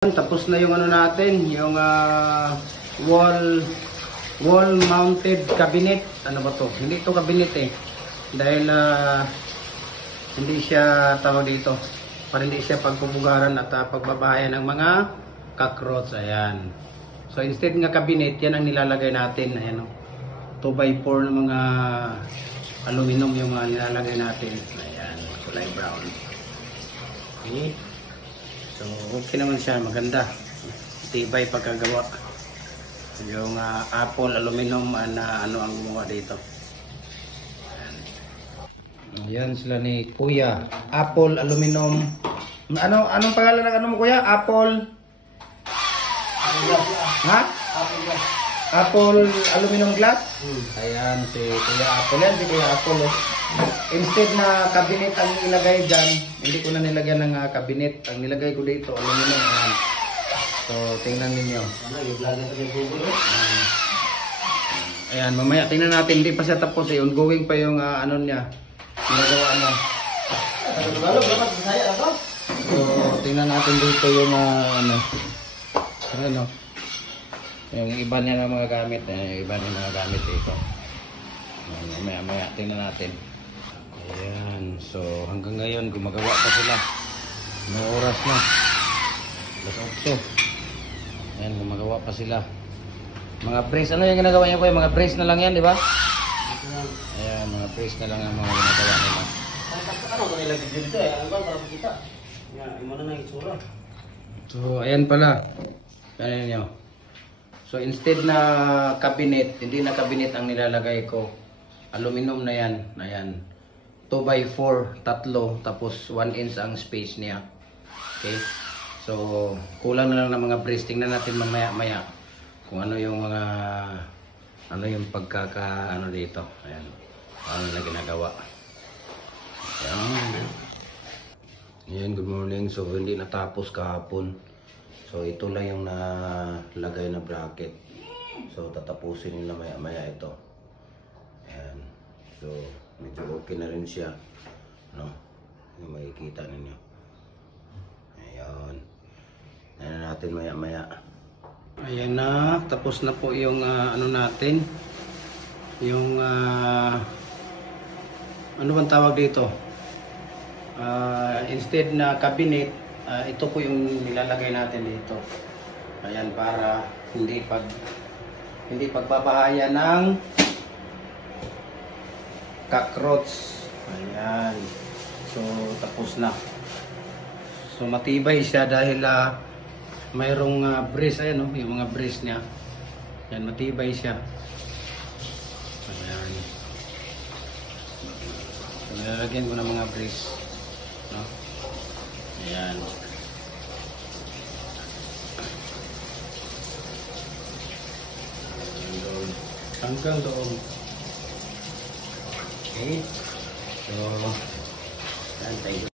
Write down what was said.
Tapos na yung ano natin, yung wall mounted cabinet. Ano ba to? Hindi to cabinet eh. Dahil hindi siya tawag dito. Para hindi siya pagpubugaran at pagbabahayan ng mga cockroach. Ayan. So instead nga cabinet, yan ang nilalagay natin. Ayan, 2x4 ng mga aluminum yung nilalagay natin. Ayan, kulay brown. Okay. So, okay naman siya, maganda. Tibay pagkagawa. Yung apple aluminum na ano ang gumawa dito. Ayan sila ni Kuya. Apple aluminum. Anong pangalan ng ano mo, Kuya? Apple. Ha? Apple aluminum glass? Ayan si Kuya Apple. Yan si Kuya Apple. Oh. Instead na cabinet ang ilagay dyan, hindi ko na nilagyan ng cabinet. Ang nilagay ko dito, aluminum. Ayan. So, tingnan ninyo. Ayan, mamaya tingnan natin. Hindi pa siya tapos eh. Ongoing pa yung ano niya. Ginagawa niya. So, tingnan natin dito yung ano. Yung iba niya ng mga gamit. Yung iba ng mga gamit dito. Mamaya tingnan natin. Ayan, so hanggang ngayon gumagawa pa sila. May oras na. Alas 8. Ayan, gumagawa pa sila. Mga brace, ano yung ginagawa niya po? Mga brace na lang yan, di ba? Ayan, mga brace na lang ang mga ginagawa nila. Ano ba nilagay dito eh? Ano ba para makita? Yung ano na itsura. So, ayan pala. Ayan nyo. So, instead na cabinet, hindi na cabinet ang nilalagay ko. Aluminum na yan. Ayan. 2x4, tatlo, tapos 1 inch ang space niya. Okay? So, kulang na lang ng mga brace. Tingnan natin mamaya-maya kung ano yung mga ano dito. Ayan. Ano na ginagawa. Ayan. Ayan, good morning. So, hindi natapos kahapon. So, ito lang yung nalagay na bracket. So, tatapusin nila maya-maya ito. Ayan. So, medyo okay na rin siya, no? Yung makikita ninyo. Ayan. Ayan natin maya-maya. Ayan na, tapos na po yung ano natin. Yung ano bang tawag dito? Instead na cabinet, ito po yung nilalagay natin dito. Ayan, para hindi pagbabahayan ng cockroach. Ayan. So, tapos na. So, matibay siya dahil mayroong brace. Ayan, no? Yung mga brace niya. Ayan, matibay siya. Ayan. So, nilalagyan ko ng mga brace. No? Ayan. Hanggang doon. Okay. So, yan tayo.